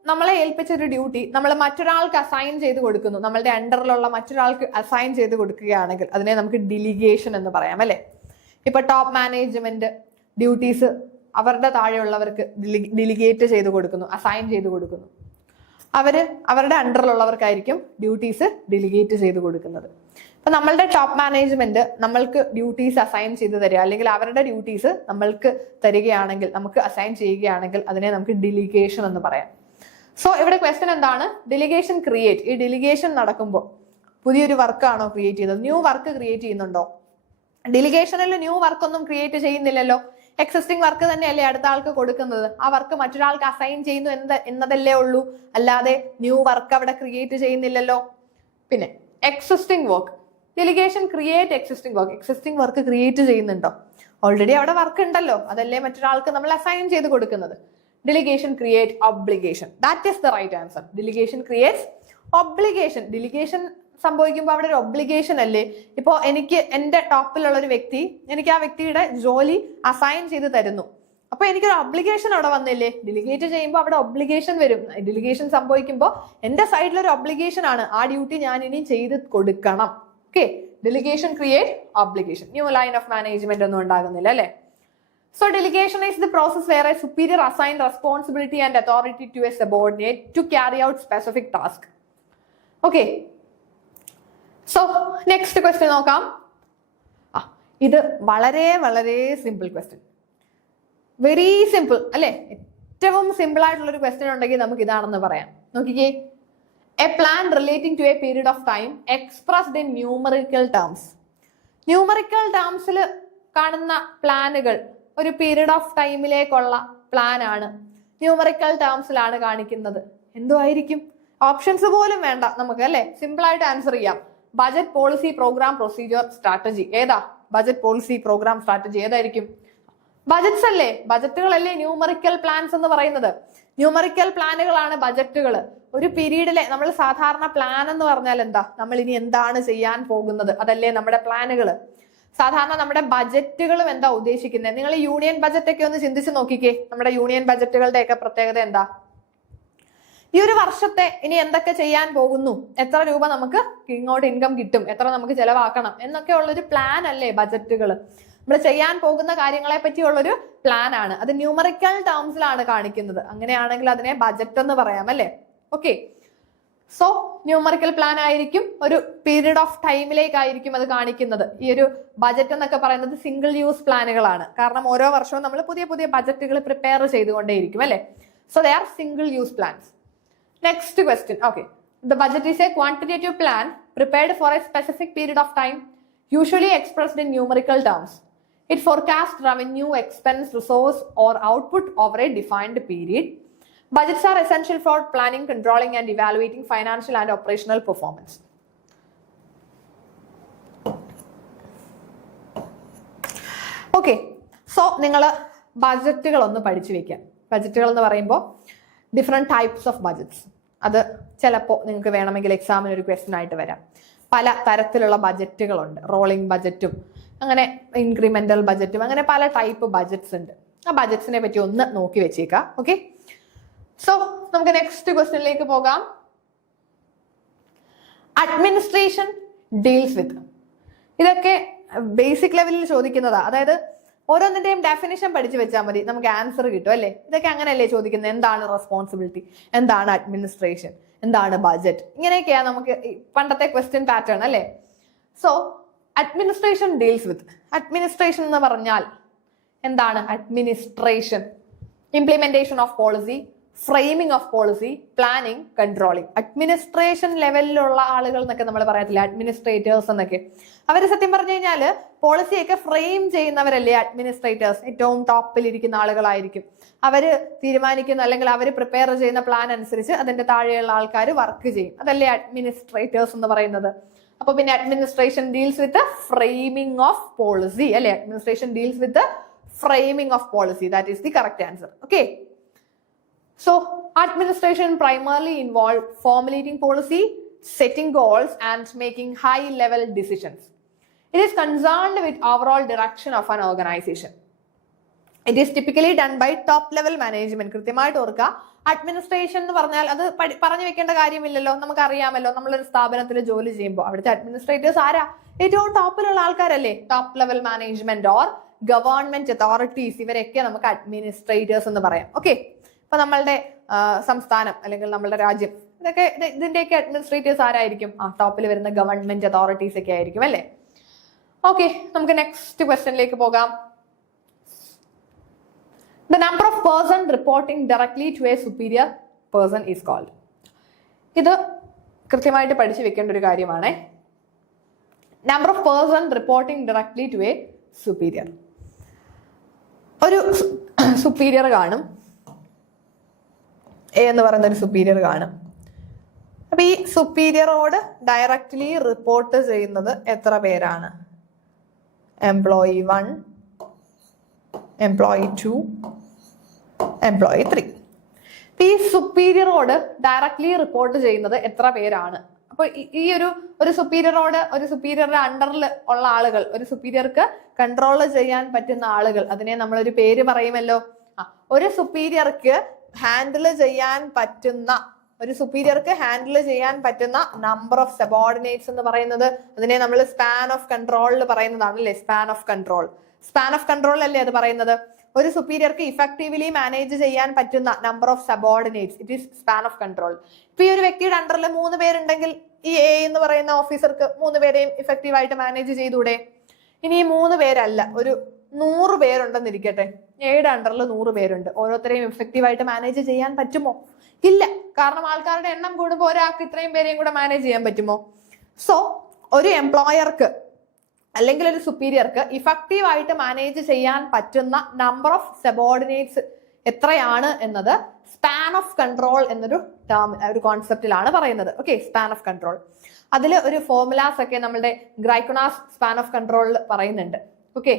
നമ്മളെ ഏൽപ്പിച്ച ഒരു ഡ്യൂട്ടി നമ്മൾ മറ്റൊരാൾക്ക് അസൈൻ ചെയ്ത് കൊടുക്കുന്നു, നമ്മളുടെ അണ്ടറിലുള്ള മറ്റൊരാൾക്ക് അസൈൻ ചെയ്ത് കൊടുക്കുകയാണെങ്കിൽ അതിനെ നമുക്ക് ഡിലിഗേഷൻ എന്ന് പറയാം അല്ലെ. ഇപ്പൊ ടോപ്പ് മാനേജ്മെന്റ് ഡ്യൂട്ടീസ് അവരുടെ താഴെയുള്ളവർക്ക് ഡിലിഗേറ്റ് ചെയ്ത് കൊടുക്കുന്നു, അസൈൻ ചെയ്ത് കൊടുക്കുന്നു. അവരുടെ അണ്ടറിലുള്ളവർക്കായിരിക്കും ഡ്യൂട്ടീസ് ഡിലിഗേറ്റ് ചെയ്ത് കൊടുക്കുന്നത്. അപ്പൊ നമ്മളുടെ ടോപ്പ് മാനേജ്മെന്റ് നമ്മൾക്ക് ഡ്യൂട്ടീസ് അസൈൻ ചെയ്ത് തരിക, അല്ലെങ്കിൽ അവരുടെ ഡ്യൂട്ടീസ് നമ്മൾക്ക് തരികയാണെങ്കിൽ, നമുക്ക് അസൈൻ ചെയ്യുകയാണെങ്കിൽ അതിനെ നമുക്ക് ഡിലിഗേഷൻ എന്ന് പറയാം. സോ ഇവിടെ ക്വസ്റ്റ്യൻ എന്താണ്? ഡിലിഗേഷൻ ക്രിയേറ്റ്. ഈ ഡിലിഗേഷൻ നടക്കുമ്പോൾ പുതിയൊരു വർക്കാണോ ക്രിയേറ്റ് ചെയ്യുന്നത്? ന്യൂ വർക്ക് ക്രിയേറ്റ് ചെയ്യുന്നുണ്ടോ? ഡിലിഗേഷനിൽ ന്യൂ വർക്ക് ഒന്നും ക്രിയേറ്റ് ചെയ്യുന്നില്ലല്ലോ. എക്സിസ്റ്റിംഗ് വർക്ക് തന്നെയല്ലേ അടുത്ത ആൾക്ക് കൊടുക്കുന്നത്. ആ വർക്ക് മറ്റൊരാൾക്ക് അസൈൻ ചെയ്യുന്നു എന്നതല്ലേ ഉള്ളൂ, അല്ലാതെ ന്യൂ വർക്ക് അവിടെ ക്രിയേറ്റ് ചെയ്യുന്നില്ലല്ലോ. പിന്നെ existing work, delegation create existing work. Existing work create ചെയ്യുന്നുണ്ടോ? ഓൾറെഡി അവിടെ വർക്ക് ഉണ്ടല്ലോ, അതല്ലേ മറ്റൊരാൾക്ക് നമ്മൾ അസൈൻ ചെയ്ത് കൊടുക്കുന്നത്. Delegation create obligation. That is the right answer. Delegation creates obligation. Delegation സംഭവിക്കുമ്പോൾ അവിടെ ഒരു ഒബ്ലിഗേഷൻ അല്ലേ. ഇപ്പോ എനിക്ക് എന്റെ ടോപ്പിലുള്ള ഒരു വ്യക്തി എനിക്ക് ആ വ്യക്തിയുടെ ജോലി അസൈൻ ചെയ്ത് തരുന്നു, അപ്പൊ എനിക്കൊരു ഒബ്ലിഗേഷൻ അവിടെ വന്നില്ലേ. ഡിലിഗേറ്റ് ചെയ്യുമ്പോൾ അവിടെ ഒബ്ലിഗേഷൻ വരും. ഡിലിഗേഷൻ സംഭവിക്കുമ്പോൾ എന്റെ സൈഡിലൊരു ഒബ്ലിഗേഷൻ ആണ്, ആ ഡ്യൂട്ടി ഞാൻ ഇനി ചെയ്ത് കൊടുക്കണം. Okay, delegation create obligation. New line of management ഒന്നും ഉണ്ടാകുന്നില്ല അല്ലെ. So delegation is the process where a superior assign responsibility and authority to a subordinate to carry out specific task. Okay, so next question നോക്കാം. ഇത് വളരെ വളരെ simple question, very simple അല്ലെ. ഏറ്റവും simple ആയിട്ടുള്ള ഒരു ക്വസ്റ്റ്യൻ ഉണ്ടെങ്കിൽ നമുക്ക് ഇതാണെന്ന് പറയാം. നോക്കിക്കേ, a plan relating to a period of time expressed in numerical terms. Numerical ടേംസിൽ കാണുന്ന പ്ലാനുകൾ ഒരു പീരീഡ് ഓഫ് ടൈമിലേക്കുള്ള പ്ലാൻ ആണ്, ന്യൂമറിക്കൽ ടേംസിലാണ് കാണിക്കുന്നത്. എന്തുമായിരിക്കും? ഓപ്ഷൻസ് പോലും വേണ്ട നമുക്ക് അല്ലെ, സിമ്പിൾ ആയിട്ട് ആൻസർ ചെയ്യാം. Budget, policy, programme, procedure, strategy. ഏതാ ബജറ്റ്, പോളിസി, പ്രോഗ്രാം, സ്ട്രാറ്റജി? ഏതായിരിക്കും? ബജറ്റ്സ് അല്ലേ, ബജറ്റുകളല്ലേ ന്യൂമറിക്കൽ പ്ലാൻസ് എന്ന് പറയുന്നത്. ന്യൂമറിക്കൽ പ്ലാനുകളാണ് ബജറ്റുകൾ. ഒരു പീരീഡിലെ നമ്മൾ സാധാരണ പ്ലാൻ എന്ന് പറഞ്ഞാൽ എന്താ? നമ്മൾ ഇനി എന്താണ് ചെയ്യാൻ പോകുന്നത്, അതല്ലേ നമ്മുടെ പ്ലാനുകൾ. സാധാരണ നമ്മുടെ ബജറ്റുകളും എന്താ ഉദ്ദേശിക്കുന്നത്? നിങ്ങൾ യൂണിയൻ ബജറ്റ് ഒക്കെ ഒന്ന് ചിന്തിച്ച് നോക്കിക്കേ. നമ്മുടെ യൂണിയൻ ബജറ്റുകളുടെ ഒക്കെ പ്രത്യേകത എന്താ? ഈ ഒരു വർഷത്തെ ഇനി എന്തൊക്കെ ചെയ്യാൻ പോകുന്നു, എത്ര രൂപ നമുക്ക് ഇങ്ങോട്ട് ഇൻകം കിട്ടും, എത്ര നമുക്ക് ചെലവാക്കണം എന്നൊക്കെ ഉള്ളൊരു പ്ലാൻ അല്ലേ ബജറ്റുകൾ. നമ്മൾ ചെയ്യാൻ പോകുന്ന കാര്യങ്ങളെ പറ്റിയുള്ളൊരു പ്ലാൻ ആണ്. അത് ന്യൂമറിക്കൽ ടേംസിലാണ് കാണിക്കുന്നത്. അങ്ങനെയാണെങ്കിൽ അതിനെ ബജറ്റ് എന്ന് പറയാം അല്ലെ. ഓക്കെ, സോ ന്യൂമറിക്കൽ പ്ലാൻ ആയിരിക്കും, ഒരു പീരീഡ് ഓഫ് ടൈമിലേക്കായിരിക്കും അത് കാണിക്കുന്നത്. ഈ ഒരു ബജറ്റ് എന്നൊക്കെ പറയുന്നത് സിംഗിൾ യൂസ് പ്ലാനുകളാണ്. കാരണം ഓരോ വർഷവും നമ്മൾ പുതിയ പുതിയ ബജറ്റുകൾ പ്രിപ്പയർ ചെയ്തുകൊണ്ടേയിരിക്കും അല്ലെ. So they are single-use plans. Next question. Okay. The budget is a quantitative plan prepared for a specific period of time, usually expressed in numerical terms. It forecasts revenue, expense, resource, or output over a defined period. Budgets are essential for planning, controlling, and evaluating financial and operational performance. Okay. So, നിങ്ങൾ ബജറ്റുകൾ ഒന്ന് പഠിച്ചു വെക്കാം. ബജറ്റുകൾ എന്ന് പറയുമ്പോൾ different types of budgets. അത് ചിലപ്പോൾ നിങ്ങൾക്ക് വേണമെങ്കിൽ എക്സാമിന് ഒരു ക്വസ്റ്റ്യൻ ആയിട്ട് വരാം. പല തരത്തിലുള്ള ബജറ്റുകളുണ്ട്. റോളിംഗ് ബജറ്റും അങ്ങനെ ഇൻക്രിമെന്റൽ ബജറ്റും അങ്ങനെ പല ടൈപ്പ് ബജറ്റ്സ് ഉണ്ട്. ആ ബജറ്റ്സിനെ പറ്റി ഒന്ന് നോക്കി വെച്ചേക്കാം. ഓക്കെ, സോ നമുക്ക് നെക്സ്റ്റ് ക്വസ്റ്റ്യനിലേക്ക് പോകാം. അഡ്മിനിസ്ട്രേഷൻ ഡീൽസ് വിത്ത്, ഇതൊക്കെ ബേസിക് ലെവലിൽ ചോദിക്കുന്നതാ. അതായത് ഓരോന്നിന്റെയും ഡെഫിനിഷൻ പഠിച്ചു വെച്ചാൽ മതി, നമുക്ക് ആൻസർ കിട്ടും അല്ലേ. ഇതൊക്കെ അങ്ങനെയല്ലേ ചോദിക്കുന്നത്. എന്താണ് റെസ്പോൺസിബിലിറ്റി, എന്താണ് അഡ്മിനിസ്ട്രേഷൻ, എന്താണ് ബജറ്റ്, ഇങ്ങനെയൊക്കെയാണ് നമുക്ക് പണ്ടത്തെ ക്വസ്റ്റ്യൻ പാറ്റേൺ അല്ലേ. സോ അഡ്മിനിസ്ട്രേഷൻ ഡീൽസ് വിത്ത്, അഡ്മിനിസ്ട്രേഷൻ എന്ന് പറഞ്ഞാൽ എന്താണ്? Administration, implementation of policy, framing of policy, planning, controlling. Administration ലെവലിലുള്ള ആളുകൾ എന്നൊക്കെ നമ്മൾ പറയത്തില്ല, അഡ്മിനിസ്ട്രേറ്റേഴ്സ് എന്നൊക്കെ. അവർ സത്യം പറഞ്ഞു കഴിഞ്ഞാൽ പോളിസിയൊക്കെ ഫ്രെയിം ചെയ്യുന്നവരല്ലേ അഡ്മിനിസ്ട്രേറ്റേഴ്സ്. ഏറ്റവും ടോപ്പിൽ ഇരിക്കുന്ന ആളുകളായിരിക്കും. അവര് തീരുമാനിക്കുന്ന അല്ലെങ്കിൽ അവർ പ്രിപ്പയർ ചെയ്യുന്ന പ്ലാൻ അനുസരിച്ച് അതിന്റെ താഴെയുള്ള ആൾക്കാർ വർക്ക് ചെയ്യും. അതല്ലേ അഡ്മിനിസ്ട്രേറ്റേഴ്സ് എന്ന് പറയുന്നത്. അപ്പൊ പിന്നെ administration deals with framing of policy അല്ലെ. Administration deals with framing of policy. That is the correct answer. Okay, so administration primarily involved formulating policy, setting goals, and making high-level decisions. It is concerned with overall direction of an organization. It is typically done by top-level management. കൃത്യമായിട്ട് ഓർക്കുക, administration എന്ന് പറഞ്ഞാൽ അത് പറഞ്ഞു വെക്കേണ്ട കാര്യമില്ലല്ലോ, നമുക്കറിയാമല്ലോ. നമ്മളൊരു സ്ഥാപനത്തിൽ ജോലി ചെയ്യുമ്പോൾ അവിടുത്തെ അഡ്മിനിസ്ട്രേറ്റേഴ്സ് ആരാ? ഏറ്റവും ടോപ്പിലുള്ള ആൾക്കാരല്ലേ. Top level management or government authorities, ഇവരൊക്കെ നമുക്ക് അഡ്മിനിസ്ട്രേറ്റേഴ്സ് എന്ന് പറയാം. ഓക്കെ, ഇപ്പൊ നമ്മളുടെ സംസ്ഥാനം അല്ലെങ്കിൽ നമ്മളുടെ രാജ്യം, ഇതൊക്കെ ഇതിന്റെയൊക്കെ അഡ്മിനിസ്ട്രേറ്റേഴ്സ് ആരായിരിക്കും? ടോപ്പിൽ വരുന്ന ഗവൺമെന്റ് അതോറിറ്റീസ് ഒക്കെ ആയിരിക്കും അല്ലെ. ഓക്കെ, നമുക്ക് നെക്സ്റ്റ് ക്വസ്റ്റ്യനിലേക്ക് പോകാം. The number of person reporting directly to a superior person is called. ഇത് കൃത്യമായിട്ട് പഠിച്ചു വെക്കേണ്ട ഒരു കാര്യമാണ്. Number of person reporting directly to a superior. ഒരു സുപ്പീരിയർ കാണും, എ എന്ന് പറയുന്ന ഒരു സുപ്പീരിയർ കാണും. അപ്പൊ ഈ സുപ്പീരിയറോട് ഡയറക്ട്ലി റിപ്പോർട്ട് ചെയ്യുന്നത് എത്ര പേരാണ്? Employee 1, employee 2, employee 3. ഈ സുപ്പീരിയറോട് ഡയറക്ട്ലി റിപ്പോർട്ട് ചെയ്യുന്നത് എത്ര പേരാണ്? അപ്പൊ ഈ ഒരു സുപ്പീരിയറോട്, ഒരു സുപ്പീരിയറുടെ അണ്ടറിൽ ഉള്ള ആളുകൾ, ഒരു സുപ്പീരിയർക്ക് കൺട്രോൾ ചെയ്യാൻ പറ്റുന്ന ആളുകൾ, അതിനെ നമ്മളൊരു പേര് പറയുമല്ലോ. ഒരു സുപ്പീരിയർക്ക് ഹാൻഡിൽ ചെയ്യാൻ പറ്റുന്ന, ഒരു സുപ്പീരിയർക്ക് ഹാൻഡിൽ ചെയ്യാൻ പറ്റുന്ന നമ്പർ ഓഫ് സബോർഡിനേറ്റ്സ് എന്ന് പറയുന്നത്, അതിനെ നമ്മൾ സ്പാൻ ഓഫ് കൺട്രോളിൽ പറയുന്നതാണ് അല്ലേ. Span of control, span of control അല്ലേ അത് പറയുന്നത്. ഒരു സുപ്പീരിയർക്ക് ഇഫക്റ്റീവ്ലി മാനേജ് ചെയ്യാൻ പറ്റുന്ന number of subordinates, it is span of control. ഇപ്പൊ ഈ ഒരു വ്യക്തിയുടെ അണ്ടറിൽ 3 പേരുണ്ടെങ്കിൽ ഈ എ എന്ന് പറയുന്ന ഓഫീസർക്ക് 3 പേരെയും ഇഫക്റ്റീവ് ആയിട്ട് മാനേജ് ചെയ്തൂടെ? ഇനി ഈ 3 പേരല്ല, ഒരു 100 പേരുണ്ടെന്നിരിക്കട്ടെ. എയുടെ അണ്ടറിൽ 100 പേരുണ്ട്. ഓരോരുത്തരെയും എഫക്റ്റീവായിട്ട് മാനേജ് ചെയ്യാൻ പറ്റുമോ? ഇല്ല. കാരണം ആൾക്കാരുടെ എണ്ണം കൂടുമ്പോൾ ഒരാൾക്ക് ഇത്രയും പേരെയും കൂടെ മാനേജ് ചെയ്യാൻ പറ്റുമോ? സോ ഒരു എംപ്ലോയർക്ക് അല്ലെങ്കിൽ ഒരു സുപ്പീരിയർക്ക് ഇഫക്റ്റീവായിട്ട് മാനേജ് ചെയ്യാൻ പറ്റുന്ന നമ്പർ ഓഫ് സബോർഡിനേറ്റ്സ് എത്രയാണ് എന്നത് സ്പാൻ ഓഫ് കൺട്രോൾ എന്നൊരു ടേം, ഒരു കോൺസെപ്റ്റിലാണ് പറയുന്നത്. Okay, span of control. അതിൽ ഒരു ഫോർമുലാസ് ഒക്കെ നമ്മുടെ ഗ്രൈക്കോണാസ് സ്പാൻ ഓഫ് കൺട്രോളിൽ പറയുന്നുണ്ട്. ഓക്കെ,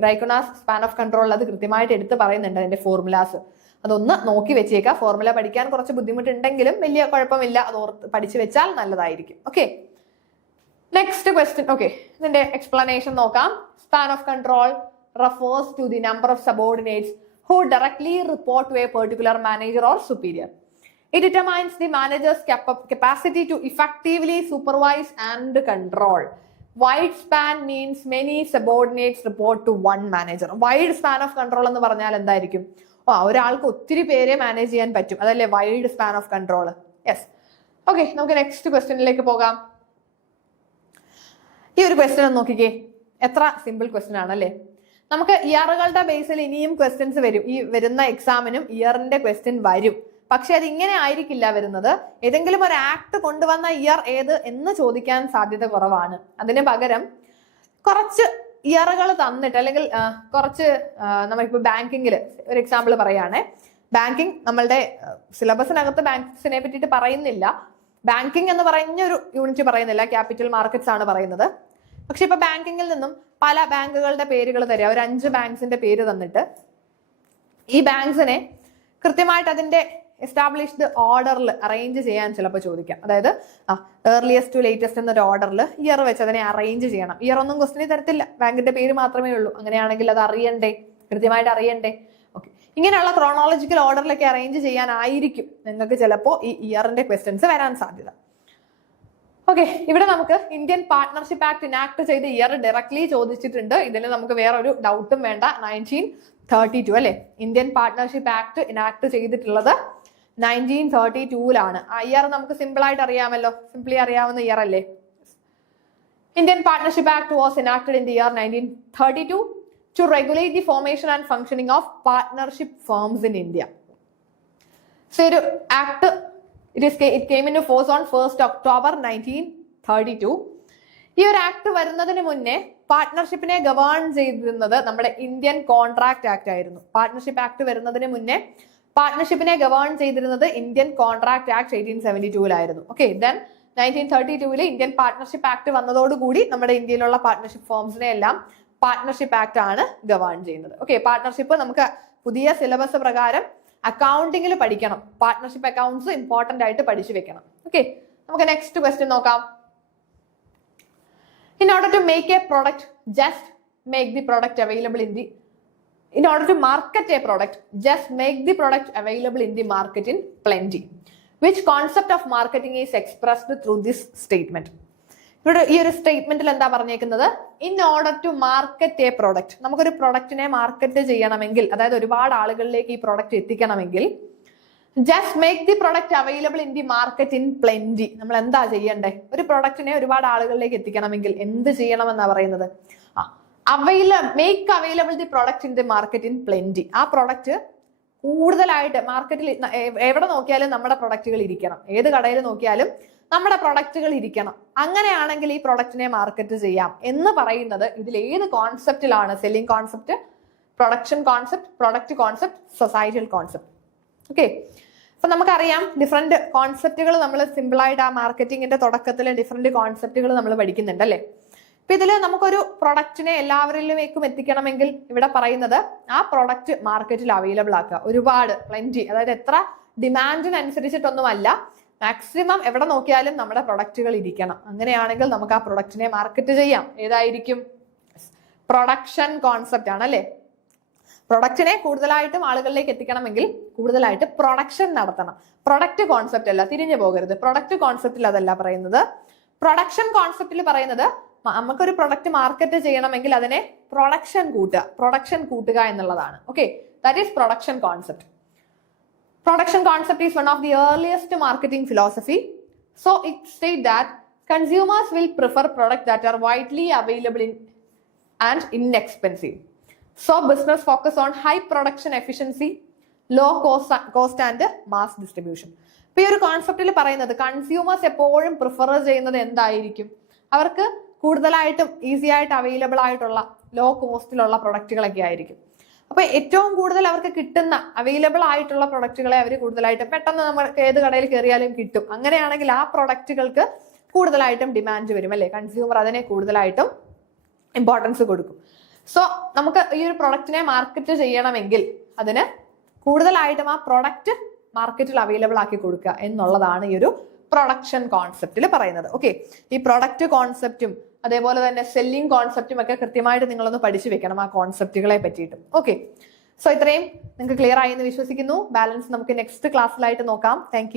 ഗ്രൈക്കോണാസ് സ്പാൻ ഓഫ് കൺട്രോളിൽ അത് കൃത്യമായിട്ട് എടുത്ത് പറയുന്നുണ്ട്, അതിന്റെ ഫോർമുലാസ്. അതൊന്ന് നോക്കി വെച്ചേക്കാം. ഫോർമുല പഠിക്കാൻ കുറച്ച് ബുദ്ധിമുട്ടുണ്ടെങ്കിലും വലിയ കുഴപ്പമില്ല, അത് ഓർത്ത് പഠിച്ചു വെച്ചാൽ നല്ലതായിരിക്കും. Okay, next question. ഓക്കെ, ഇതിന്റെ എക്സ്പ്ലനേഷൻ നോക്കാം. Span of control refers to the number of subordinates who directly report to a particular manager or superior. It determines the manager's capacity to effectively supervise and control. Wide span means many subordinates report to one manager. Wide span of control എന്ന് പറഞ്ഞാൽ എന്തായിരിക്കും? ഒരാൾക്ക് ഒത്തിരി പേരെ manage ചെയ്യാൻ പറ്റും, അതല്ലേ wide span of control. Yes. Okay, നമുക്ക് നെക്സ്റ്റ് ക്വസ്റ്റ്യനിലേക്ക് പോകാം. ഈ ഒരു ക്വസ്റ്റ്യൻ ഒന്ന് നോക്കിക്കേ, എത്ര സിമ്പിൾ ക്വസ്റ്റ്യൻ ആണല്ലേ. നമുക്ക് ഇയറുകളുടെ ബേസിൽ ഇനിയും ക്വസ്റ്റ്യൻസ് വരും. ഈ വരുന്ന എക്സാമിനും ഇയറിന്റെ ക്വസ്റ്റ്യൻ വരും. പക്ഷെ അത് ഇങ്ങനെ ആയിരിക്കില്ല വരുന്നത്. ഏതെങ്കിലും ഒരു ആക്ട് കൊണ്ടുവന്ന ഇയർ ഏത് എന്ന് ചോദിക്കാൻ സാധ്യത കുറവാണ്. അതിന് പകരം കുറച്ച് ഇയറുകൾ തന്നിട്ട്, അല്ലെങ്കിൽ കുറച്ച് നമ്മളിപ്പോ ബാങ്കിങ്ങിൽ ഒരു എക്സാമ്പിൾ പറയുകയാണെ, ബാങ്കിങ് നമ്മളുടെ സിലബസിനകത്ത് ബാങ്ക്സിനെ പറ്റിയിട്ട് പറയുന്നില്ല. ബാങ്കിങ് എന്ന് പറഞ്ഞ ഒരു യൂണിറ്റ് പറയുന്നില്ല, ക്യാപിറ്റൽ മാർക്കറ്റ്സ് ആണ് പറയുന്നത്. പക്ഷെ ഇപ്പൊ ബാങ്കിങ്ങിൽ നിന്നും പല ബാങ്കുകളുടെ പേരുകൾ തരിക, ഒരു 5 ബാങ്ക്സിന്റെ പേര് തന്നിട്ട് ഈ ബാങ്ക്സിനെ കൃത്യമായിട്ട് അതിന്റെ എസ്റ്റാബ്ലിഷ്ഡ് ഓർഡറിൽ അറേഞ്ച് ചെയ്യാൻ ചിലപ്പോൾ ചോദിക്കാം. അതായത് ഏർലിയസ്റ്റ് ടു ലേറ്റസ്റ്റ് എന്നൊരു ഓർഡറിൽ ഇയർ വെച്ച് അതിനെ അറേഞ്ച് ചെയ്യണം. ഇയർ ഒന്നും ക്വസ്റ്റിന് തരത്തില്ല, ബാങ്കിന്റെ പേര് മാത്രമേ ഉള്ളൂ. അങ്ങനെയാണെങ്കിൽ അത് അറിയണ്ടേ, കൃത്യമായിട്ട് അറിയണ്ടേ? ഓക്കെ, ഇങ്ങനെയുള്ള ക്രോണോളജിക്കൽ ഓർഡറിലൊക്കെ അറേഞ്ച് ചെയ്യാനായിരിക്കും നിങ്ങൾക്ക് ചിലപ്പോൾ ഈ ഇയറിന്റെ ക്വസ്റ്റ്യൻസ് വരാൻ സാധ്യത. ഓക്കെ, ഇവിടെ നമുക്ക് ഇന്ത്യൻ പാർട്ട്ണർഷിപ്പ് ആക്ട് ഇനാക്ട് ചെയ്ത ഇയർ ഡയറക്ട്ലി ചോദിച്ചിട്ടുണ്ട്. ഇതിന് നമുക്ക് വേറെ ഒരു ഡൗട്ടും വേണ്ട. 1932 അല്ലെ ഇന്ത്യൻ പാർട്ട്ണർഷിപ്പ് ആക്ട് ഇനാക്ട് ചെയ്തിട്ടുള്ളത് 1932 ആ ഇയർ നമുക്ക് സിമ്പിൾ ആയിട്ട് അറിയാമല്ലോ, സിംപ്ലി അറിയാവുന്ന ഇയർ അല്ലേ. Indian partnership act was enacted in the year 1932 to regulate the formation and functioning of partnership firms in India. So ഒരു act it came into force on 1st October 1932. ഈ ഒരു act വരുന്നതിന് മുന്നേ പാർട്ട്ണർഷിപ്പിനെ govern ചെയ്തിരുന്നത് നമ്മുടെ Indian contract act ആയിരുന്നു. Partnership act വരുന്നതിന് മുന്നേ പാർട്ട്ണർഷിപ്പിനെ ഗവേൺ ചെയ്തിരുന്നത് Indian contract act 1872 okay, then 1932 Indian partnership act വന്നതോടുകൂടി നമ്മുടെ ഇന്ത്യയിലുള്ള പാർട്ട്ണർഷിപ്പ് ഫോംസിനെ എല്ലാം പാർട്ട്ണർഷിപ്പ് ആക്ട് ആണ് ഗവേൺ ചെയ്യുന്നത്. ഓക്കെ, പാർട്ട്ണർഷിപ്പ് നമുക്ക് പുതിയ സിലബസ് പ്രകാരം അക്കൗണ്ടിങ്ങിൽ പഠിക്കണം. പാർട്ട്ണർഷിപ്പ് അക്കൗണ്ട്സ് ഇമ്പോർട്ടന്റ് ആയിട്ട് പഠിച്ചു വെക്കണം. ഓക്കെ, നമുക്ക് നെക്സ്റ്റ് ക്വസ്റ്റ്യൻ നോക്കാം. In order to make a product, just make the product available in order to market a product, just make the product available in the market in plenty. Which concept of marketing is expressed through this statement? ഇവിടെ ഈ ഒരു സ്റ്റേറ്റ്മെന്റിൽ എന്താ പറഞ്ഞേക്കുന്നത്? In order to market a product, നമുക്കൊരു പ്രൊഡക്റ്റിനെ market ചെയ്യണമെങ്കിൽ, അതായത് ഒരുപാട് ആളുകളിലേക്ക് ഈ പ്രൊഡക്റ്റ് എത്തിക്കണമെങ്കിൽ, just make the product available in the market in plenty. നമ്മൾ എന്താ ചെയ്യണ്ടേ? ഒരു പ്രൊഡക്റ്റിനെ ഒരുപാട് ആളുകളിലേക്ക് എത്തിക്കണമെങ്കിൽ എന്ത് ചെയ്യണമെന്നാ പറയുന്നത്? Make available the product in the market in plenty. ആ പ്രൊഡക്റ്റ് കൂടുതലായിട്ട് മാർക്കറ്റിൽ എവിടെ നോക്കിയാലും നമ്മുടെ പ്രൊഡക്റ്റുകൾ ഇരിക്കണം. ഏത് കടയിൽ നോക്കിയാലും നമ്മുടെ പ്രൊഡക്റ്റുകൾ ഇരിക്കണം. അങ്ങനെയാണെങ്കിൽ ഈ പ്രൊഡക്റ്റിനെ മാർക്കറ്റ് ചെയ്യാം എന്ന് പറയുന്നത് ഇതിൽ ഏത് കോൺസെപ്റ്റിലാണ്? Selling concept, production concept, product concept, societal concept. Okay, അപ്പൊ നമുക്കറിയാം ഡിഫറെന്റ് കോൺസെപ്റ്റുകൾ നമ്മൾ സിമ്പിൾ ആയിട്ട് ആ മാർക്കറ്റിംഗിന്റെ തുടക്കത്തിൽ ഡിഫറെന്റ് കോൺസെപ്റ്റുകൾ നമ്മൾ പഠിക്കുന്നുണ്ട് അല്ലേ. അപ്പൊ ഇതിൽ നമുക്കൊരു പ്രൊഡക്റ്റിനെ എല്ലാവരിലേക്കും എത്തിക്കണമെങ്കിൽ ഇവിടെ പറയുന്നത് ആ പ്രൊഡക്റ്റ് മാർക്കറ്റിൽ അവൈലബിൾ ആക്കുക. ഒരുപാട് പ്ലെന്റി, അതായത് എത്ര ഡിമാൻഡിനനുസരിച്ചിട്ടൊന്നുമല്ല, മാക്സിമം എവിടെ നോക്കിയാലും നമ്മുടെ പ്രൊഡക്റ്റുകൾ ഇരിക്കണം. അങ്ങനെയാണെങ്കിൽ നമുക്ക് ആ പ്രൊഡക്റ്റിനെ മാർക്കറ്റ് ചെയ്യാം. ഏതായിരിക്കും? പ്രൊഡക്ഷൻ കോൺസെപ്റ്റ് ആണ് അല്ലേ. പ്രൊഡക്റ്റിനെ കൂടുതലായിട്ടും ആളുകളിലേക്ക് എത്തിക്കണമെങ്കിൽ കൂടുതലായിട്ട് പ്രൊഡക്ഷൻ നടത്തണം. പ്രൊഡക്റ്റ് കോൺസെപ്റ്റ് അല്ല, തിരിഞ്ഞു പോകരുത്. പ്രൊഡക്റ്റ് കോൺസെപ്റ്റിൽ അതല്ല പറയുന്നത്. പ്രൊഡക്ഷൻ കോൺസെപ്റ്റിൽ പറയുന്നത് നമുക്കൊരു പ്രൊഡക്റ്റ് മാർക്കറ്റ് ചെയ്യണമെങ്കിൽ അതിനെ പ്രൊഡക്ഷൻ കൂട്ടുക എന്നുള്ളതാണ്. Okay, that is production concept. Production concept is one of the earliest marketing philosophy. So it states that consumers will prefer products that are widely available and inexpensive. So business focus on high production efficiency, low cost and mass distribution. ഇപ്പൊ ഈ ഒരു കോൺസെപ്റ്റിൽ പറയുന്നത് consumers എപ്പോഴും prefer ചെയ്യുന്നത് എന്തായിരിക്കും? അവർക്ക് കൂടുതലായിട്ടും easy ആയിട്ട് അവൈലബിൾ ആയിട്ടുള്ള ലോ കോസ്റ്റിലുള്ള പ്രൊഡക്റ്റുകളൊക്കെ ആയിരിക്കും. അപ്പൊ ഏറ്റവും കൂടുതൽ അവർക്ക് കിട്ടുന്ന അവൈലബിൾ ആയിട്ടുള്ള പ്രൊഡക്റ്റുകളെ അവർ കൂടുതലായിട്ട് പെട്ടെന്ന് നമുക്ക് ഏത് കടയിൽ കയറിയാലും കിട്ടും. അങ്ങനെയാണെങ്കിൽ ആ പ്രൊഡക്റ്റുകൾക്ക് കൂടുതലായിട്ടും ഡിമാൻഡ് വരും അല്ലെ. കൺസ്യൂമർ അതിനെ കൂടുതലായിട്ടും ഇമ്പോർട്ടൻസ് കൊടുക്കും. സോ നമുക്ക് ഈ ഒരു പ്രൊഡക്റ്റിനെ മാർക്കറ്റ് ചെയ്യണമെങ്കിൽ അതിന് കൂടുതലായിട്ടും ആ പ്രൊഡക്റ്റ് മാർക്കറ്റിൽ അവൈലബിൾ ആക്കി കൊടുക്കുക എന്നുള്ളതാണ് ഈ ഒരു പ്രൊഡക്ഷൻ കോൺസെപ്റ്റിൽ പറയുന്നത്. ഓക്കെ, ഈ പ്രൊഡക്റ്റ് കോൺസെപ്റ്റും അതേപോലെ തന്നെ സെല്ലിംഗ് കോൺസെപ്റ്റും ഒക്കെ കൃത്യമായിട്ട് നിങ്ങളൊന്ന് പഠിച്ചു വെക്കണം ആ കോൺസെപ്റ്റുകളെ പറ്റിയിട്ടും. ഓക്കെ, സോ ഇത്രയും നിങ്ങൾക്ക് ക്ലിയർ ആയി എന്ന് വിശ്വസിക്കുന്നു. ബാലൻസ് നമുക്ക് നെക്സ്റ്റ് ക്ലാസ്സിലായിട്ട് നോക്കാം. താങ്ക്